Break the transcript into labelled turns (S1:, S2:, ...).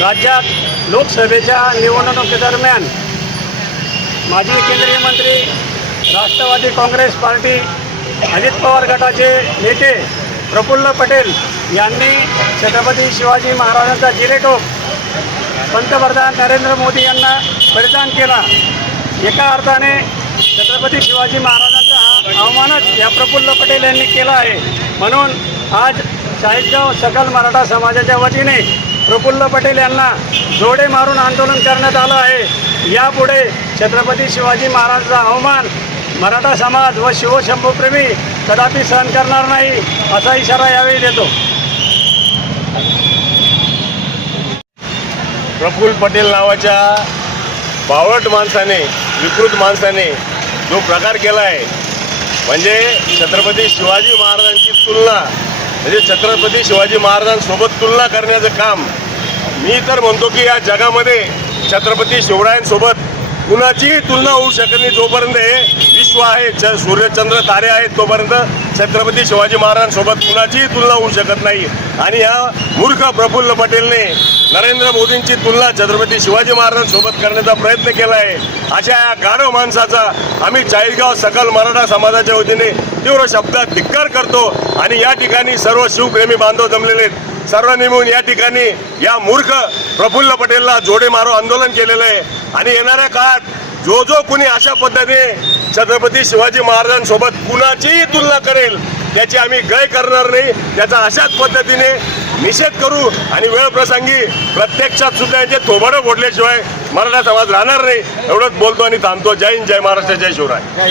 S1: राज्यात लोकसभेच्या निवडणुकीदरम्यान माजी केंद्रीय मंत्री राष्ट्रवादी काँग्रेस पार्टी अजित पवार गटाचे नेते प्रफुल्ल पटेल यांनी छत्रपती शिवाजी महाराजांचा जिरेटोप पंतप्रधान नरेंद्र मोदी यांना परिधान केला. एका अर्थाने छत्रपती शिवाजी महाराजांचा हा अवमानच या प्रफुल्ल पटेल यांनी केला आहे. म्हणून आज चाळीसगाव सकल मराठा समाजाच्या वतीने प्रफुल्ल पटेल यांना जोडे मारून आंदोलन करण्यात आलं आहे. यापुढे छत्रपती शिवाजी महाराजांचा अवमान मराठा समाज व शिवशंभूप्रेमी कदापि सहन करणार नाही असा इशारा यावेळी देतो.
S2: प्रफुल्ल पटेल नावाच्या बावळट माणसाने विकृत माणसाने जो प्रकार केला आहे म्हणजे छत्रपती शिवाजी महाराजांची तुलना म्हणजे छत्रपती शिवाजी महाराजांसोबत तुलना करण्याचं काम मी तर म्हणतो की या जगामध्ये छत्रपती शिवरायांसोबत कुणाचीही तुलना होऊ शकत नाही. जोपर्यंत हे विश्व आहे सूर्यचंद्र तारे आहेत तोपर्यंत छत्रपती शिवाजी महाराजांसोबत कुणाचीही तुलना होऊ शकत नाही. आणि या मूर्ख प्रफुल्ल पटेलने नरेंद्र मोदींची तुलना छत्रपती शिवाजी महाराजांसोबत करण्याचा प्रयत्न केला आहे. अशा या गाढव माणसाचा आम्ही चाळीसगाव सकल मराठा समाजाच्या वतीने तीव्र शब्दात धिक्कार करतो आणि या ठिकाणी सर्व शिवप्रेमी बांधव जमलेले आहेत. सर्वांनी मिळून या ठिकाणी या मूर्ख प्रफुल्ल पटेलला जोडे मारो आंदोलन केलेलं आहे. आणि येणाऱ्या काळात जो जो कुणी अशा पद्धतीने छत्रपती शिवाजी महाराजांसोबत कुणाचीही तुलना करेल त्याची आम्ही गय करणार नाही. त्याचा अशाच पद्धतीने निषेध करू आणि वेळ प्रसंगी प्रत्यक्षात सुद्धा यांचे थोबाडं फोडल्याशिवाय मराठा समाज राहणार नाही. एवढंच बोलतो आणि थांबतो. जय हिंद जय महाराष्ट्र जय शिवराय.